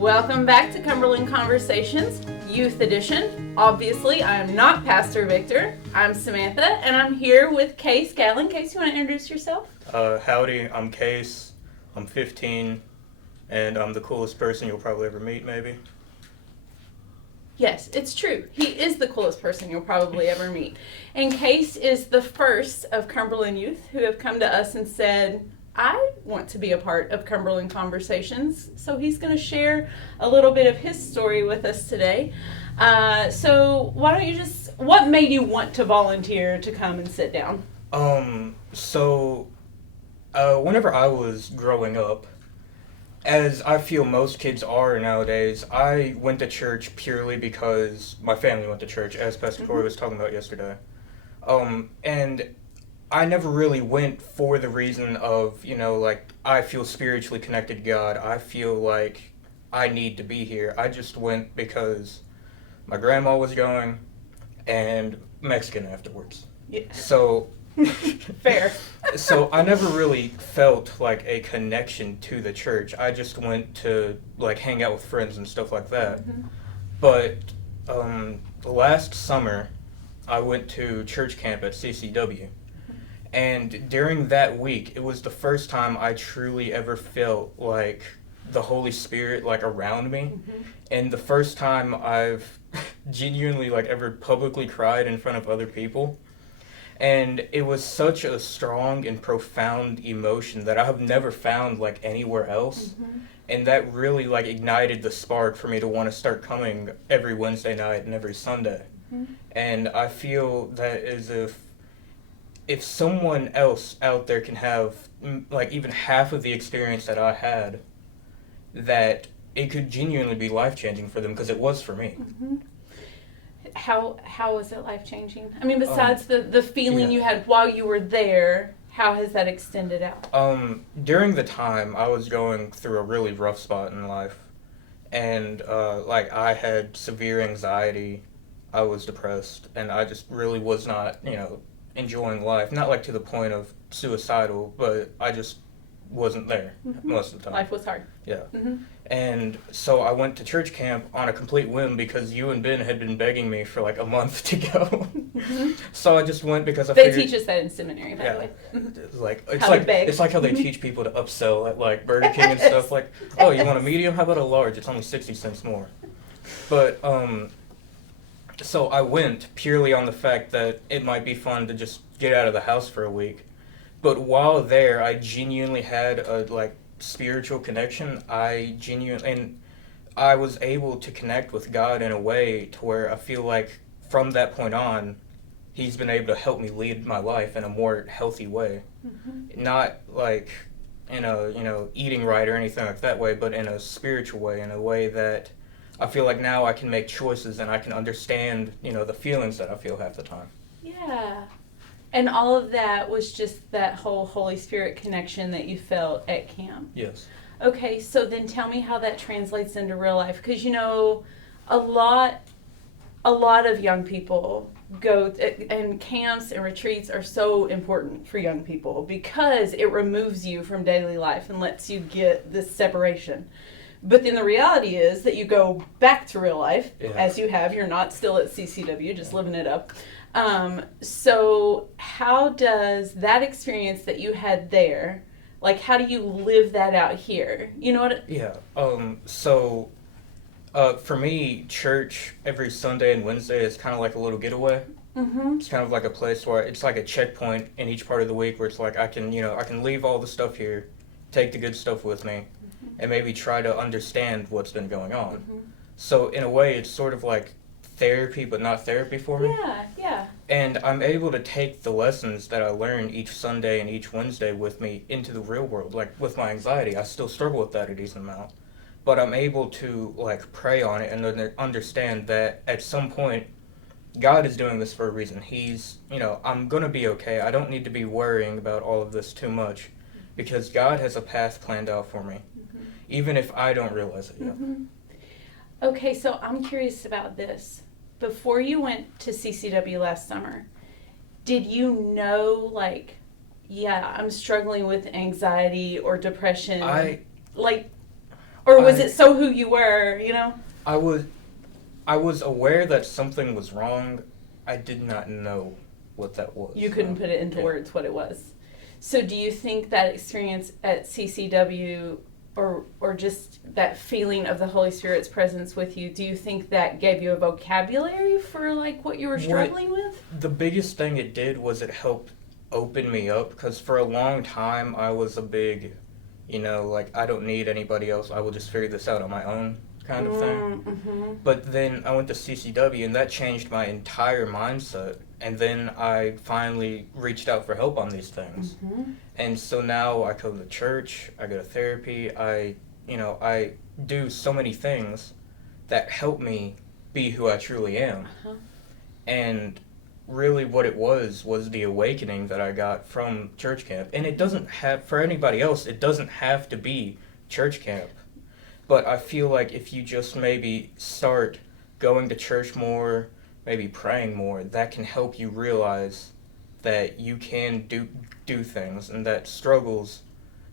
Welcome back to Cumberland Conversations, Youth Edition. Obviously, I am not Pastor Victor. I'm Samantha, and I'm here with Case Gatlin. Case, you want to introduce yourself? Howdy, I'm Case. I'm 15, and I'm the coolest person you'll probably ever meet, maybe. Yes, it's true. He is the coolest person you'll probably ever meet. And Case is the first of Cumberland youth who have come to us and said, I want to be a part of Cumberland Conversations. So he's going to share a little bit of his story with us today. So why don't you what made you want to volunteer to come and sit down? Whenever I was growing up, as I feel most kids are nowadays, I went to church purely because my family went to church, as Pastor Corey was talking about yesterday. And I never really went for the reason of, I feel spiritually connected to God. I feel like I need to be here. I just went because my grandma was going and Mexican afterwards. Yeah. So Fair. So I never really felt like a connection to the church. I just went to hang out with friends and stuff like that. Mm-hmm. But last summer I went to church camp at CCW. And during that week, it was the first time I truly ever felt like the Holy Spirit around me. Mm-hmm. And the first time I've genuinely ever publicly cried in front of other people. And it was such a strong and profound emotion that I have never found anywhere else. Mm-hmm. And that really ignited the spark for me to want to start coming every Wednesday night and every Sunday. Mm-hmm. And I feel that as if someone else out there can have even half of the experience that I had, that it could genuinely be life-changing for them, because it was for me. Mm-hmm. How was it life-changing? I mean, besides the feeling you had while you were there, how has that extended out? During the time, I was going through a really rough spot in life. And, I had severe anxiety. I was depressed. And I just really was not, enjoying life. Not, to the point of suicidal, but I just wasn't there most of the time. Life was hard. Yeah. Mm-hmm. And so I went to church camp on a complete whim because you and Ben had been begging me for a month to go. Mm-hmm. So I just went because They teach us that in seminary, by the way. It's like how they teach people to upsell at Burger King and stuff. Oh, you want a medium? How about a large? It's only 60 cents more. But so I went purely on the fact that it might be fun to just get out of the house for a week. But while there, I genuinely had a spiritual connection. I was able to connect with God in a way to where I feel like from that point on, He's been able to help me lead my life in a more healthy way. Mm-hmm. Not in a eating right or anything like that way, but in a spiritual way, in a way that I feel like now I can make choices and I can understand the feelings that I feel half the time. Yeah. And all of that was just that whole Holy Spirit connection that you felt at camp. Yes. Okay, so then tell me how that translates into real life, because a lot of young people go and camps and retreats are so important for young people because it removes you from daily life and lets you get this separation. But then the reality is that you go back to real life, as you have. You're not still at CCW, just living it up. So how does that experience that you had there, how do you live that out here? You know what? Yeah. For me, church every Sunday and Wednesday is kind of like a little getaway. Mm-hmm. It's kind of like a place where it's like a checkpoint in each part of the week where it's I can leave all the stuff here, take the good stuff with me, and maybe try to understand what's been going on. Mm-hmm. So in a way, it's sort of like therapy, but not therapy for me. Yeah. And I'm able to take the lessons that I learn each Sunday and each Wednesday with me into the real world. With my anxiety, I still struggle with that a decent amount. But I'm able to pray on it and understand that at some point, God is doing this for a reason. He's, I'm going to be okay. I don't need to be worrying about all of this too much because God has a path planned out for me, even if I don't realize it yet. Mm-hmm. Okay, so I'm curious about this. Before you went to CCW last summer, did you know, I'm struggling with anxiety or depression? Or was it so who you were, I was aware that something was wrong. I did not know what that was. You couldn't put it into words what it was. So do you think that experience at CCW or just that feeling of the Holy Spirit's presence with you, do you think that gave you a vocabulary for like what you were struggling with? The biggest thing it did was it helped open me up, because for a long time I was a big, like, I don't need anybody else, I will just figure this out on my own kind of thing. Mm-hmm. But then I went to CCW and that changed my entire mindset, and then I finally reached out for help on these things. Mm-hmm. And so now I come to church, I go to therapy, I do so many things that help me be who I truly am. Uh-huh. And really what it was the awakening that I got from church camp. And it doesn't have, for anybody else, it doesn't have to be church camp. But I feel like if you just maybe start going to church more, maybe praying more, that can help you realize that you can do things and that struggles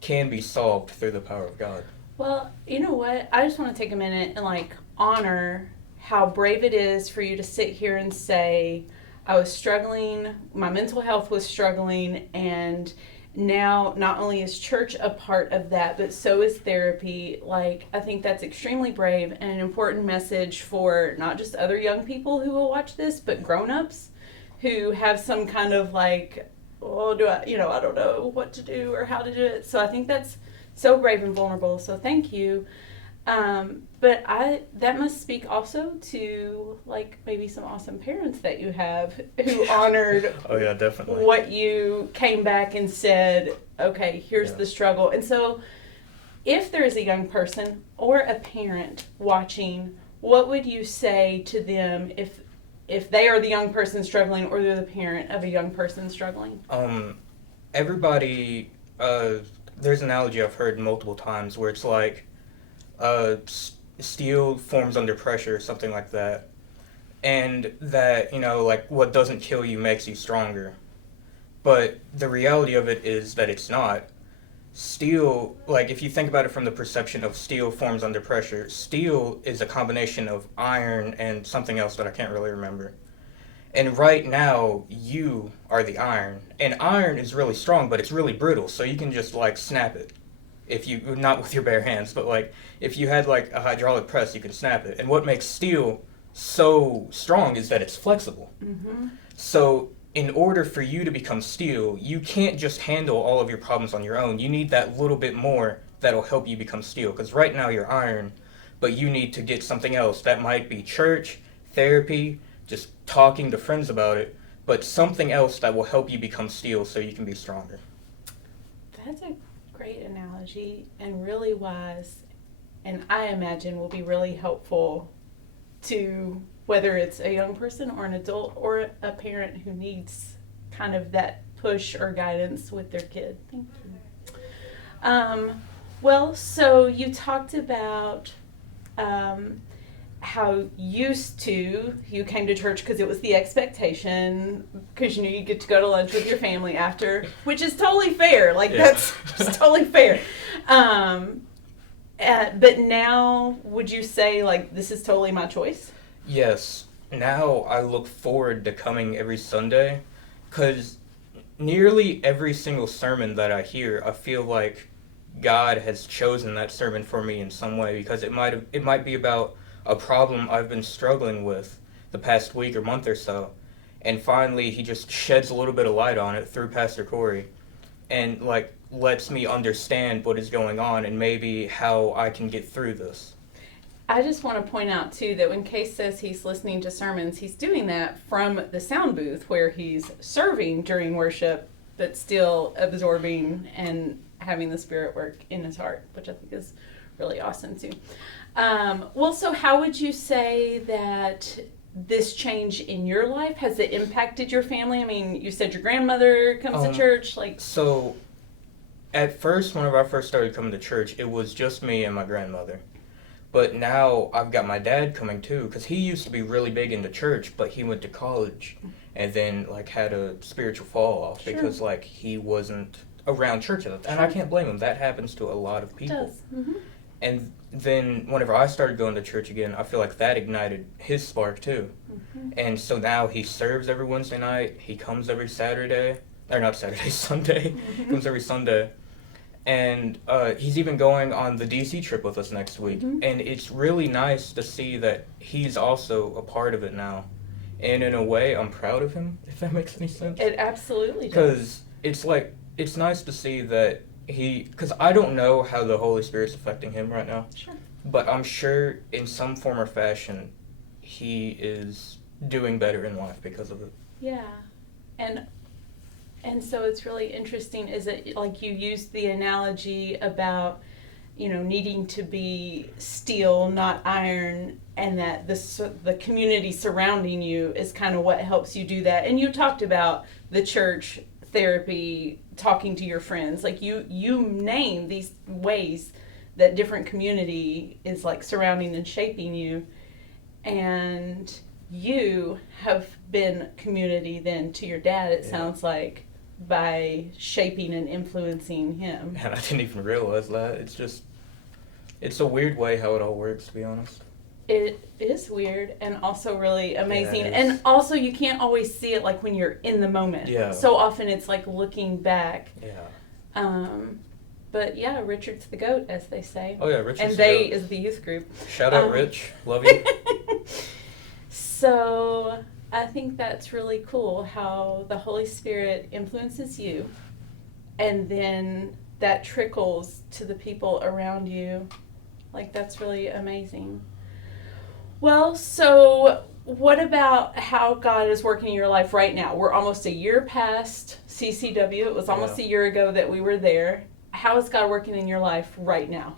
can be solved through the power of God. Well, you know what? I just want to take a minute and honor how brave it is for you to sit here and say, I was struggling, my mental health was struggling, and now not only is church a part of that, but so is therapy. I think that's extremely brave and an important message for not just other young people who will watch this, but grown-ups who have some kind of I don't know what to do or how to do it. So I think that's so brave and vulnerable. So thank you. But that must speak also to maybe some awesome parents that you have who honored oh yeah, definitely what you came back and said, okay, here's the struggle. And so if there is a young person or a parent watching, what would you say to them if they are the young person struggling or they're the parent of a young person struggling? Everybody, there's an analogy I've heard multiple times where it's like steel forms under pressure, something like that. And that, what doesn't kill you makes you stronger. But the reality of it is that it's not. Steel, if you think about it from the perception of steel forms under pressure, steel is a combination of iron and something else that I can't really remember. And right now, you are the iron. And iron is really strong, but it's really brittle, so you can just, snap it. If you, not with your bare hands, but, if you had, a hydraulic press, you can snap it. And what makes steel so strong is that it's flexible. Mm-hmm. So in order for you to become steel, you can't just handle all of your problems on your own. You need that little bit more that'll help you become steel. Because right now you're iron, but you need to get something else. That might be church, therapy, just talking to friends about it, but something else that will help you become steel so you can be stronger. That's a great analogy and really wise, and I imagine will be really helpful to whether it's a young person or an adult or a parent who needs kind of that push or guidance with their kid. Thank you. Well, so you talked about how you came to church because it was the expectation, because you knew you get to go to lunch with your family after, which is totally fair. That's just totally fair. But now, would you say, this is totally my choice? Yes. Now I look forward to coming every Sunday, because nearly every single sermon that I hear, I feel like God has chosen that sermon for me in some way, because it might be about a problem I've been struggling with the past week or month or so, and finally he just sheds a little bit of light on it through Pastor Corey, and lets me understand what is going on and maybe how I can get through this. I just want to point out too that when Case says he's listening to sermons, he's doing that from the sound booth where he's serving during worship, but still absorbing and having the Spirit work in his heart, which I think is really awesome too. Well, so how would you say that this change in your life, has it impacted your family? I mean, you said your grandmother comes to church. So at first, whenever I first started coming to church, it was just me and my grandmother. But now I've got my dad coming too, because he used to be really big into church, but he went to college and then had a spiritual fall off. Sure. Because he wasn't around church enough. And I can't blame him. That happens to a lot of people. It does. Mm-hmm. And then whenever I started going to church again, I feel like that ignited his spark too. Mm-hmm. And so now he serves every Wednesday night. He comes every Saturday. Or not Saturday, Sunday. Mm-hmm. Comes every Sunday. And he's even going on the DC trip with us next week. Mm-hmm. And it's really nice to see that he's also a part of it now. And in a way, I'm proud of him, if that makes any sense. It absolutely does. Because it's like, it's nice to see that because I don't know how the Holy Spirit's affecting him right now. Sure. But I'm sure in some form or fashion, he is doing better in life because of it. Yeah. And so it's really interesting, is it like you used the analogy about, needing to be steel, not iron, and that the community surrounding you is kind of what helps you do that. And you talked about the church, therapy, talking to your friends. Like you name these ways that different community is like surrounding and shaping you. And you have been community then to your dad, it sounds like, by shaping and influencing him. And I didn't even realize that. It's a weird way how it all works, to be honest. It is weird and also really amazing. Yeah, and also you can't always see it like when you're in the moment. Yeah. So often it's like looking back. Yeah. But yeah, Richard's the GOAT, as they say. Oh yeah, Richard's and the they GOAT. is the youth group. Shout out Rich. Love you. So I think that's really cool how the Holy Spirit influences you, and then that trickles to the people around you. Like, that's really amazing. Well, so what about how God is working in your life right now? We're almost a year past CCW. It was almost a year ago that we were there. How is God working in your life right now?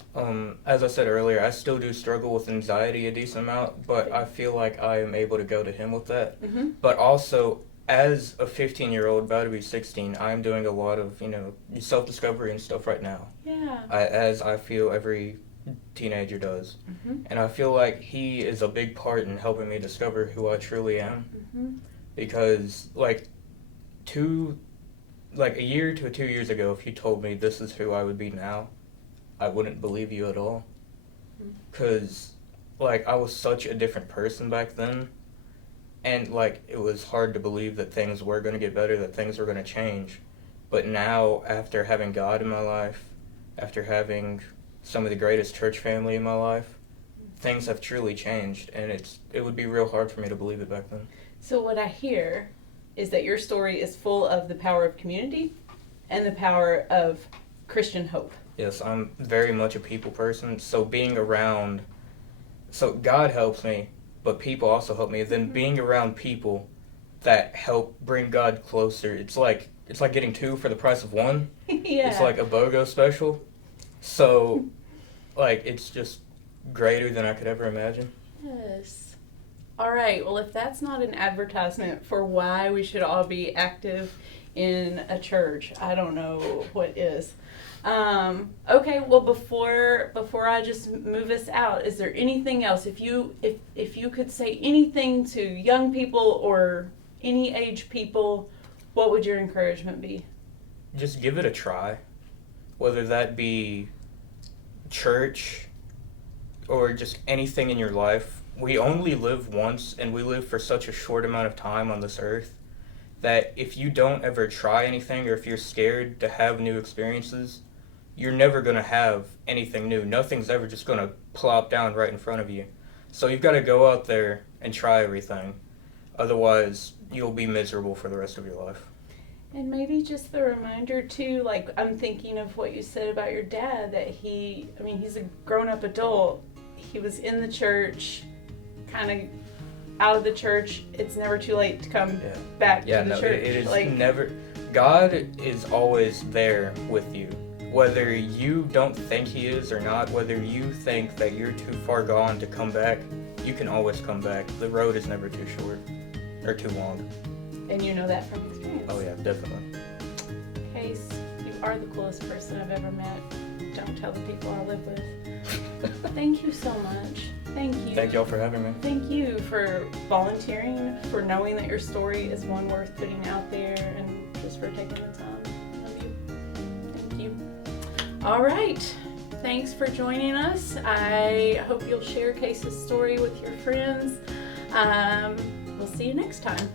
As I said earlier, I still do struggle with anxiety a decent amount, but I feel like I am able to go to Him with that. Mm-hmm. But also, as a 15-year-old, about to be 16, I'm doing a lot of, self-discovery and stuff right now. Yeah. As I feel every teenager does. Mm-hmm. And I feel like He is a big part in helping me discover who I truly am. Mm-hmm. Because, a year to 2 years ago, if you told me this is who I would be now, I wouldn't believe you at all. Because, I was such a different person back then. And, it was hard to believe that things were going to get better, that things were going to change. But now, after having God in my life, after having some of the greatest church family in my life, things have truly changed. And it would be real hard for me to believe it back then. So what I hear is that your story is full of the power of community and the power of Christian hope. Yes, I'm very much a people person, so God helps me, but people also help me. Then being around people that help bring God closer, it's like getting two for the price of one. Yeah. It's like a BOGO special. So, it's just greater than I could ever imagine. Yes. All right. Well, if that's not an advertisement for why we should all be active in a church, I don't know what is. Okay. Well, before I just move us out, is there anything else? If you could say anything to young people or any age people, what would your encouragement be? Just give it a try, whether that be church or just anything in your life. We only live once, and we live for such a short amount of time on this earth that if you don't ever try anything, or if you're scared to have new experiences, you're never going to have anything new. Nothing's ever just going to plop down right in front of you. So you've got to go out there and try everything. Otherwise, you'll be miserable for the rest of your life. And maybe just the reminder too, I'm thinking of what you said about your dad, that he's a grown-up adult. He was in the church, kind of out of the church. It's never too late to come back to the church. It is never. God is always there with you. Whether you don't think He is or not, whether you think that you're too far gone to come back, you can always come back. The road is never too short or too long. And you know that from experience. Oh yeah, definitely. Case, you are the coolest person I've ever met. Don't tell the people I live with. Thank you so much. Thank you. Thank y'all for having me. Thank you for volunteering, for knowing that your story is one worth putting out there, and just for taking the time. Love you. Thank you. All right. Thanks for joining us. I hope you'll share Case's story with your friends. We'll see you next time.